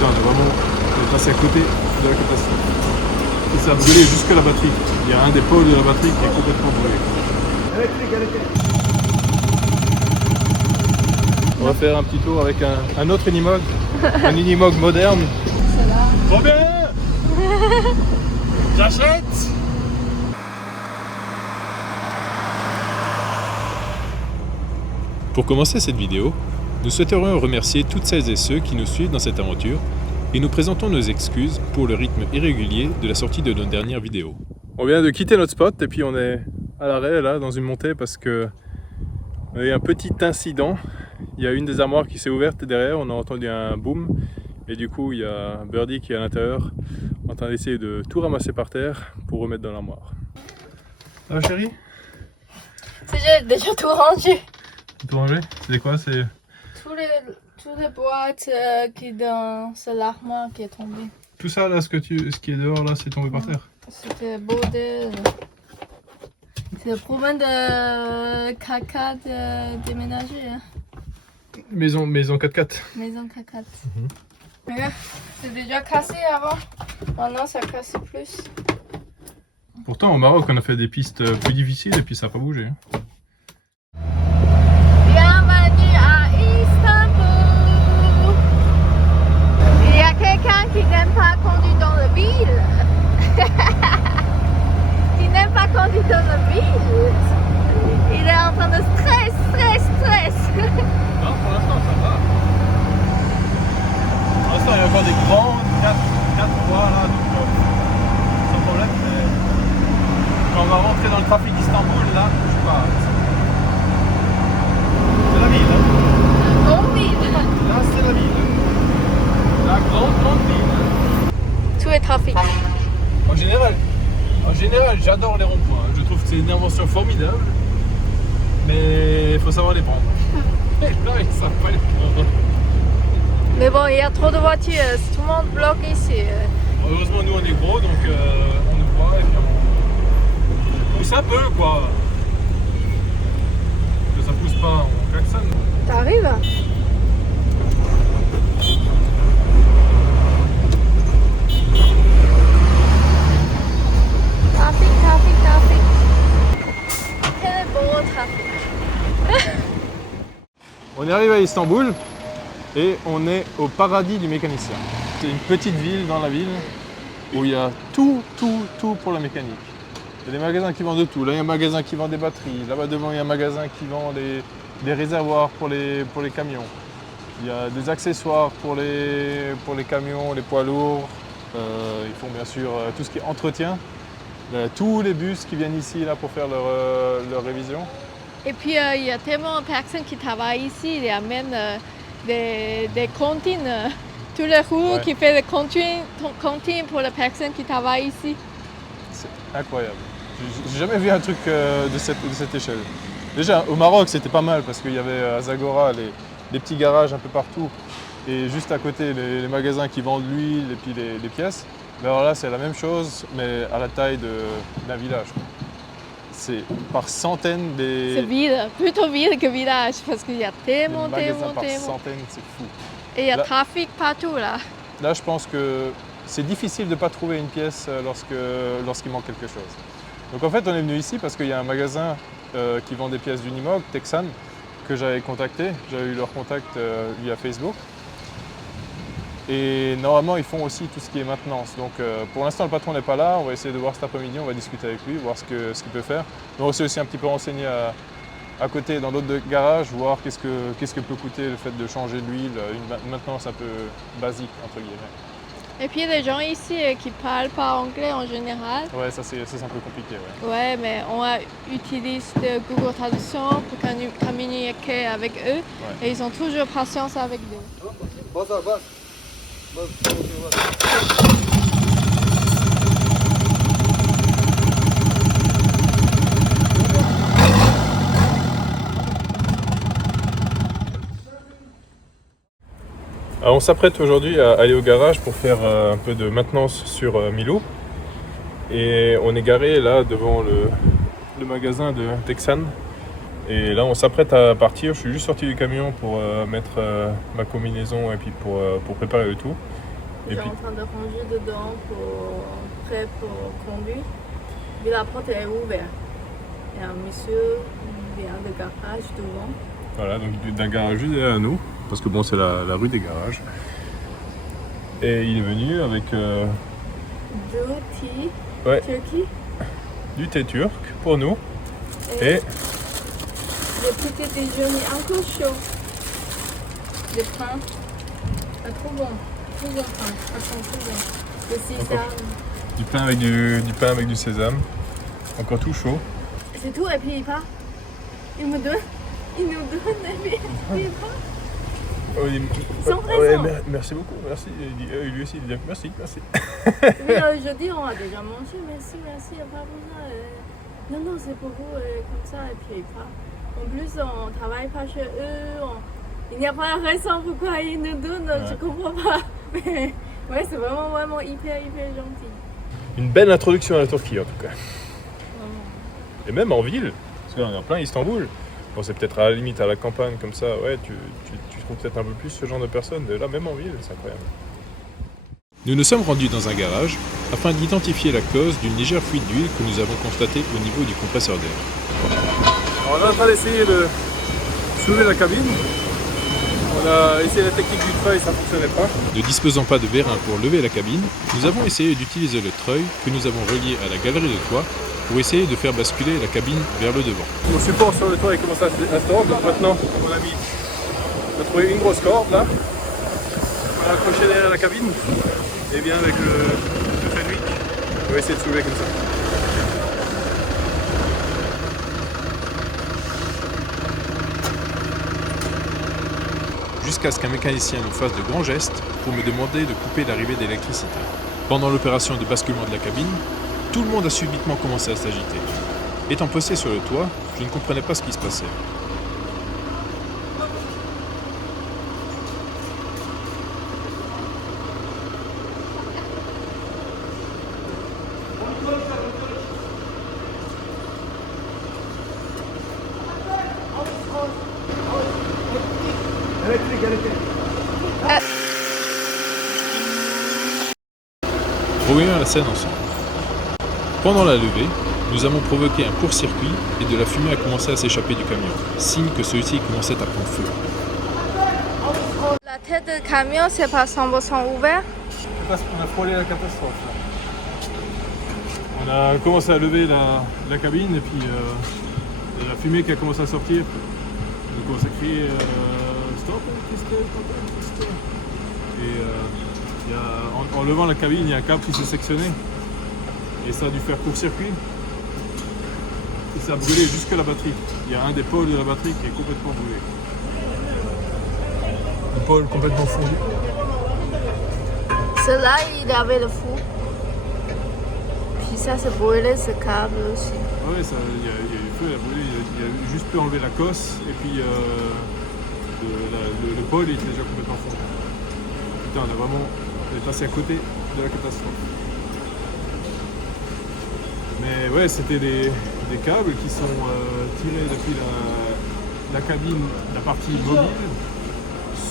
putain, on est passé à côté de la catastrophe. Et ça a brûlé jusque la batterie. Il y a un des pôles de la batterie qui est complètement brûlé. On va faire un petit tour avec un autre Unimog, un Unimog moderne. C'est là. Trop bien. J'achète. Pour commencer cette vidéo, nous souhaiterions remercier toutes celles et ceux qui nous suivent dans cette aventure et nous présentons nos excuses pour le rythme irrégulier de la sortie de nos dernières vidéos. On vient de quitter notre spot et puis on est à l'arrêt là dans une montée parce que on a eu un petit incident. Il y a une des armoires qui s'est ouverte derrière, on a entendu un boom et du coup il y a Birdie qui est à l'intérieur en train d'essayer de tout ramasser par terre pour remettre dans l'armoire. Ça va chérie? J'ai déjà tout rangé. Tout rangé? C'est quoi? C'est Toutes les boîtes qui dans l'armoire qui est tombée. tout ça là, ce qui est dehors là, c'est tombé par terre? C'était bordel. C'est le problème de caca de déménager. Hein. Maison 4x4. Maison caca. Regarde, c'est déjà cassé avant. Maintenant ça casse plus. Pourtant au Maroc on a fait des pistes plus difficiles et puis ça n'a pas bougé. Bienvenue à Istanbul. Il y a quelqu'un qui n'aime pas conduire dans la ville. Qui n'aime pas conduire dans la ville. Il est en train de stress. Non, pour l'instant ça va. Pour l'instant il y a encore des grands 4 voies là, donc sans problème. Mais quand on va rentrer dans le trafic d'Istanbul là, je sais pas. C'est la ville. Hein. Grande ville. Là c'est la ville. La grande ville. Tout est trafic. En général, j'adore les ronds-points. Je trouve que c'est une invention formidable. Mais il faut savoir les prendre. Et là, ils ne savent pas les prendre. Mais bon, il y a trop de voitures. Tout le monde bloque ici. Heureusement, nous, on est gros, donc on nous voit et puis on pousse un peu, quoi. Que ça pousse pas, on klaxonne. T'arrives? Trafic. Quel beau trafic. On est arrivé à Istanbul et on est au paradis du mécanicien. C'est une petite ville dans la ville où il y a tout pour la mécanique. Il y a des magasins qui vendent de tout. Là, il y a un magasin qui vend des batteries. Là-bas devant, il y a un magasin qui vend des réservoirs pour les camions. Il y a des accessoires pour les camions, les poids lourds. Ils font bien sûr tout ce qui est entretien. Tous les bus qui viennent ici là, pour faire leur révision. Et puis il y a tellement de personnes qui travaillent ici, ils amènent des cantines, tous les roues qui font des cantines pour les personnes qui travaillent ici. C'est incroyable. J'ai jamais vu un truc de cette échelle. Déjà au Maroc c'était pas mal parce qu'il y avait à Zagora les petits garages un peu partout et juste à côté les magasins qui vendent l'huile et puis les pièces. Mais alors là c'est la même chose mais à la taille d'un village. C'est par centaines des... C'est vide, plutôt vide que village parce qu'il y a tellement. Par centaines, c'est fou. Et il y a trafic partout là. Là, je pense que c'est difficile de ne pas trouver une pièce lorsqu'il manque quelque chose. Donc en fait, on est venu ici parce qu'il y a un magasin qui vend des pièces d'Unimog, Texan, que j'avais contacté. J'avais eu leur contact via Facebook. Et normalement, ils font aussi tout ce qui est maintenance. Donc pour l'instant, le patron n'est pas là. On va essayer de voir cet après-midi, on va discuter avec lui, voir ce qu'il peut faire. On s'est aussi un petit peu renseigné à côté dans d'autres garages, voir qu'est-ce que peut coûter le fait de changer l'huile, une maintenance un peu basique, entre guillemets. Et puis il y a des gens ici qui ne parlent pas anglais en général. Ouais, ça c'est un peu compliqué. Ouais, mais on utilise Google Traduction pour communiquer avec eux. Ouais. Et ils ont toujours patience avec nous. Alors on s'apprête aujourd'hui à aller au garage pour faire un peu de maintenance sur Milou. Et on est garé là devant le magasin de Texan. Et là on s'apprête à partir, je suis juste sorti du camion pour mettre ma combinaison et puis pour préparer le tout. Je suis en train de ranger dedans prêt pour conduire. Mais la porte est ouverte. Il y a un monsieur vient de garage devant. Voilà, donc d'un garage juste derrière nous, parce que bon, c'est la rue des garages. Et il est venu avec Du thé turquie. Du thé turc pour nous. Et le petit déjeuner encore chaud. Le pain. Ah, trop bon. Trop bon pain. Attends, trop bon. Le sésame. du pain avec du sésame. Encore tout chaud. C'est tout et puis il part. Il me donne. Il nous donne et puis il part. Sans raison. Merci beaucoup, merci. Lui aussi, il dit merci. Oui, jeudi, on a déjà mangé. Merci, il n'y a pas besoin. Non, c'est pour vous, comme ça, et puis pas. En plus, on ne travaille pas chez eux. Il n'y a pas de raison pourquoi ils nous donnent, je ne comprends pas. Mais ouais, c'est vraiment hyper gentil. Une belle introduction à la Turquie, en tout cas. Et même en ville, parce qu'on est en plein Istanbul. Bon, c'est peut-être à la limite à la campagne comme ça, ouais, tu trouves peut-être un peu plus ce genre de personnes. Là, même en ville, c'est incroyable. Nous nous sommes rendus dans un garage afin d'identifier la cause d'une légère fuite d'huile que nous avons constatée au niveau du compresseur d'air. On est en train d'essayer de soulever la cabine. On a essayé la technique du treuil, ça ne fonctionnait pas. Ne disposant pas de vérin pour lever la cabine, nous avons essayé d'utiliser le treuil que nous avons relié à la galerie de toit pour essayer de faire basculer la cabine vers le devant. Mon support sur le toit est commencé à se tordre, donc maintenant on a trouvé une grosse corde là, on l'a accroché derrière la cabine, et bien avec le Fenwick, on va essayer de soulever comme ça. Jusqu'à ce qu'un mécanicien nous fasse de grands gestes pour me demander de couper l'arrivée d'électricité. Pendant l'opération de basculement de la cabine, tout le monde a subitement commencé à s'agiter. Étant posté sur le toit, je ne comprenais pas ce qui se passait. Revoyons la scène ensemble. Pendant la levée, nous avons provoqué un court-circuit et de la fumée a commencé à s'échapper du camion, signe que celui-ci commençait à prendre feu. La tête du camion, c'est pas 100% ouvert. Parce qu'on a frôlé la catastrophe. On a commencé à lever la cabine et puis la fumée qui a commencé à sortir. On a commencé à crier stop, qu'est-ce que. Et en levant la cabine, il y a un câble qui s'est sectionné. Et ça a dû faire court-circuit. Et ça a brûlé jusque la batterie. Il y a un des pôles de la batterie qui est complètement brûlé. Le pôle complètement fondu. Celui-là, il avait le fou. Puis ça, c'est brûlé, ce câble aussi. Oui, il y a eu le feu, il a brûlé. Il a juste pu enlever la cosse. Et puis le pôle il était déjà complètement fondu. Putain, on est passé à côté de la catastrophe. Mais ouais, c'était des câbles qui sont tirés depuis la cabine, la partie mobile,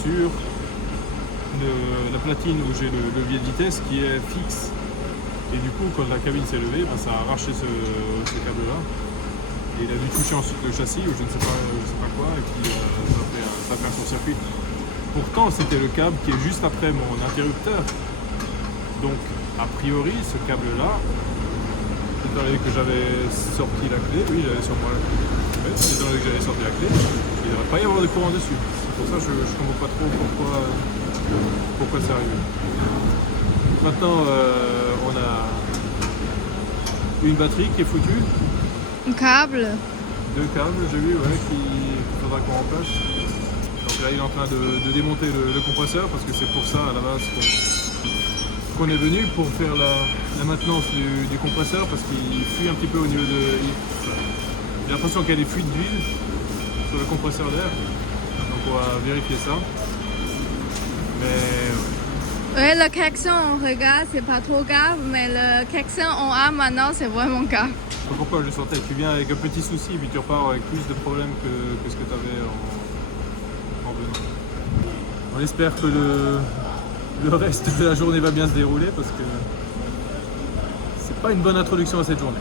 sur la platine où j'ai le levier de vitesse qui est fixe. Et du coup, quand la cabine s'est levée, ça a arraché ce câble-là. Et il a dû toucher ensuite le châssis ou je ne sais pas quoi, et puis ça a fait un court-circuit. Pourtant, c'était le câble qui est juste après mon interrupteur. Donc, a priori, ce câble-là, étant donné que j'avais sorti la clé, oui, j'avais sur moi la clé. Ouais, étant donné que j'avais sorti la clé, il ne devrait pas y avoir de courant dessus. C'est pour ça que je ne comprends pas trop pourquoi c'est arrivé. Maintenant, on a une batterie qui est foutue. Un câble. 2 câbles, j'ai vu, ouais, qu'il faudra qu'on remplace. Donc là, il est en train de démonter le compresseur parce que c'est pour ça à la base qu'on est venu pour faire la maintenance du compresseur parce qu'il fuit un petit peu au niveau de. J'ai l'impression qu'il y a des fuites d'huile sur le compresseur d'air. Donc on va vérifier ça. Mais. Ouais, la correction, on regarde, c'est pas trop grave, mais la correction on a maintenant, c'est vraiment grave. Pourquoi je le sentais? Tu viens avec un petit souci et puis tu repars avec plus de problèmes que ce que tu avais en venant. On espère que le reste de la journée va bien se dérouler parce que c'est pas une bonne introduction à cette journée.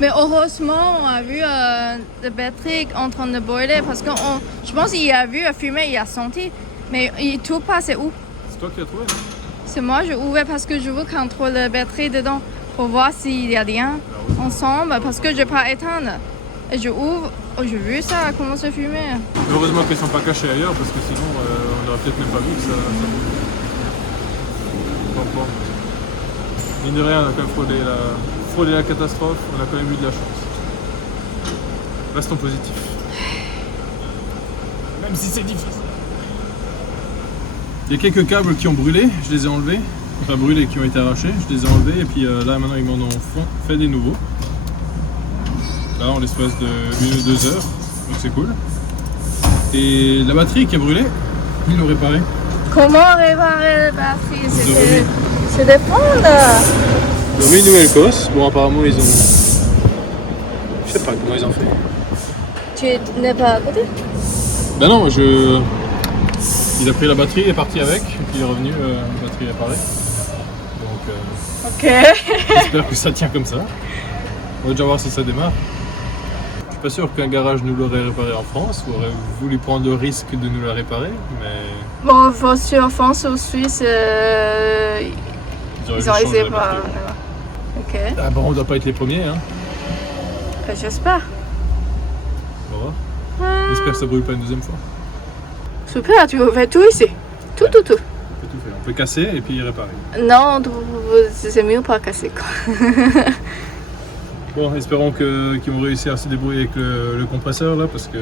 Mais heureusement, on a vu la batterie en train de brûler parce que je pense qu'il a vu la fumée, il a senti. Mais il trouve pas, c'est où? C'est toi qui l'as trouvé, non? C'est moi, je ouvre parce que je veux contrôler la batterie dedans pour voir s'il y a rien ensemble parce que je ne vais pas éteindre. Et je ouvre, j'ai vu ça, commence à fumer. Heureusement qu'elles sont pas cachées ailleurs parce que sinon on aurait peut-être même pas vu que ça brûle. Donc bon, mine de rien, on a quand même frôlé la catastrophe, on a quand même eu de la chance. Restons positifs. Même si c'est difficile. Il y a quelques câbles qui ont brûlé, je les ai enlevés. Enfin brûlés, qui ont été arrachés, je les ai enlevés et puis là maintenant ils m'en ont fait des nouveaux. Là en l'espace de 1 ou 2 heures, donc c'est cool. Et la batterie qui a brûlé, ils l'ont réparée. Comment réparer la batterie? C'est des fonds là. Ils ont mis une nouvelle cosse. Bon, apparemment, ils ont. Je sais pas comment ils ont fait. Tu n'es pas à côté? Ben non, il a pris la batterie, il est parti avec, et puis il est revenu, la batterie réparée. Donc, Ok. j'espère que ça tient comme ça. On va déjà voir si ça démarre. Je suis pas sûr qu'un garage nous l'aurait réparé en France, ou aurait voulu prendre le risque de nous la réparer, mais. Bon, en France ou en Suisse, Ils auraient ils ont juste changé essayé la pas. batterie. Ok. Ah bon, on doit pas être les premiers, hein. J'espère. On va voir. J'espère que ça brûle pas une deuxième fois. Super, tu fais tout ici. Tout. On peut tout faire. On peut casser et puis réparer. Non, c'est mieux pas casser quoi. Bon, espérons qu'ils vont réussir à se débrouiller avec le compresseur là parce que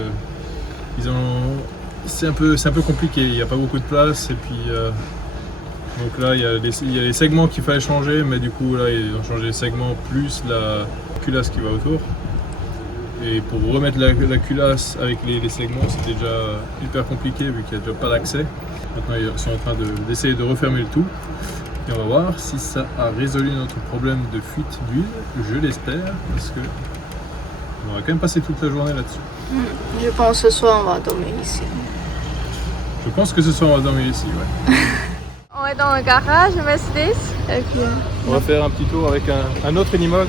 c'est un peu compliqué, il n'y a pas beaucoup de place et puis donc là il y a les segments qu'il fallait changer, mais du coup là ils ont changé les segments plus la culasse qui va autour. Et pour remettre la culasse avec les segments, c'est déjà hyper compliqué vu qu'il n'y a déjà pas d'accès. Maintenant ils sont en train d'essayer de refermer le tout. Et on va voir si ça a résolu notre problème de fuite d'huile, je l'espère, parce que on va quand même passer toute la journée là-dessus. Je pense que ce soir on va dormir ici. Je pense que ce soir on va dormir ici, ouais. On est dans le garage Mercedes. Et puis, On va faire un petit tour avec un autre Unimog,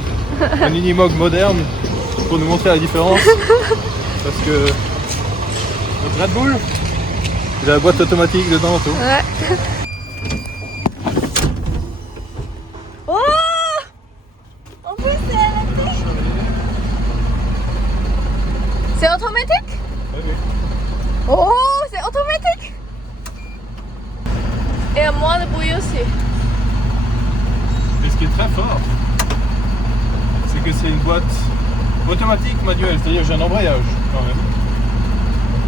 un Unimog moderne, pour nous montrer la différence. Parce que notre Red Bull, il a la boîte automatique dedans, tout. ouais. Oh! En plus c'est électrique. C'est automatique? Oui. Oh, c'est automatique. Et moins de bruit aussi. Et ce qui est très fort, c'est que c'est une boîte automatique manuelle, c'est-à-dire que j'ai un embrayage quand même.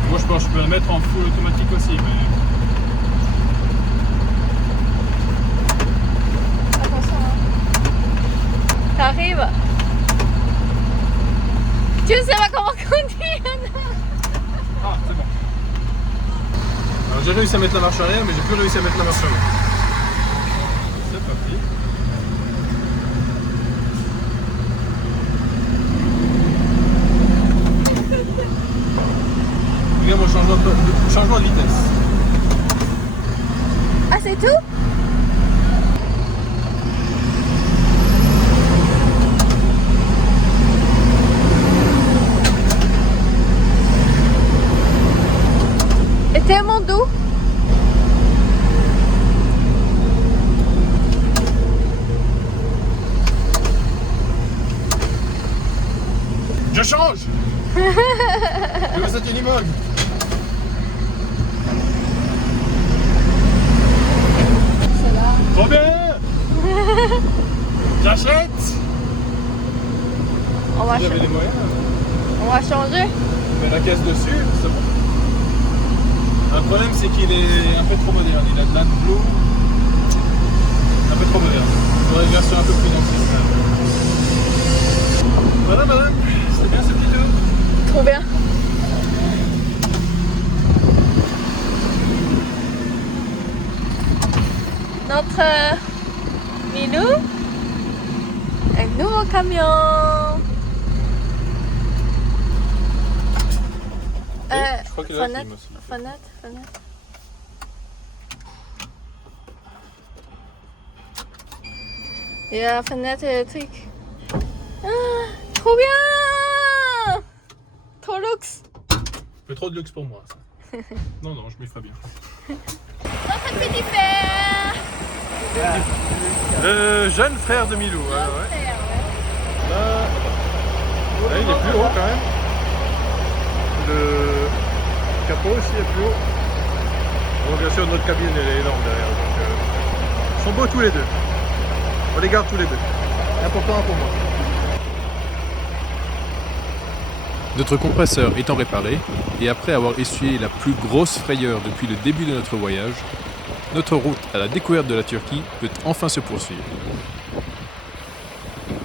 Moi je pense que je peux le mettre en full automatique aussi, mais. Attention, hein. T'arrives. Tu sais pas comment conduire. Ah, c'est bon. Alors j'ai réussi à mettre la marche arrière, mais j'ai plus réussi à mettre la marche avant. C'est parti. Regarde mon changement de vitesse. Ah, c'est tout? Et tellement doux. Je change. Je veux cette Unimog. C'est là. Trop bien. J'achète. On va, J'avais les moyens. on va changer. On met la caisse dessus, c'est bon. Le problème c'est qu'il est un peu trop moderne. Il a de l'AdBlue. Un peu trop moderne. Il faudrait une version un peu plus ancienne. Voilà madame, c'est bien ce petit tour. Trop bien. Notre Milou, un nouveau camion. Je crois qu'il a la Fenêtre, clim aussi. fenêtre. Et la fenêtre électrique. Ah, trop bien! Trop luxe! Mais trop de luxe pour moi, ça. Non, non, je m'y ferai bien. Notre petit frère! Le jeune frère de Milou. Ouais, ouais. Là, il est plus haut quand même. Le capot aussi est plus haut. Bon, bien sûr, notre cabine elle est énorme derrière. Donc, ils sont beaux tous les deux. On les garde tous les deux. Important pour moi. Notre compresseur étant réparé, et après avoir essuyé la plus grosse frayeur depuis le début de notre voyage, notre route à la découverte de la Turquie peut enfin se poursuivre.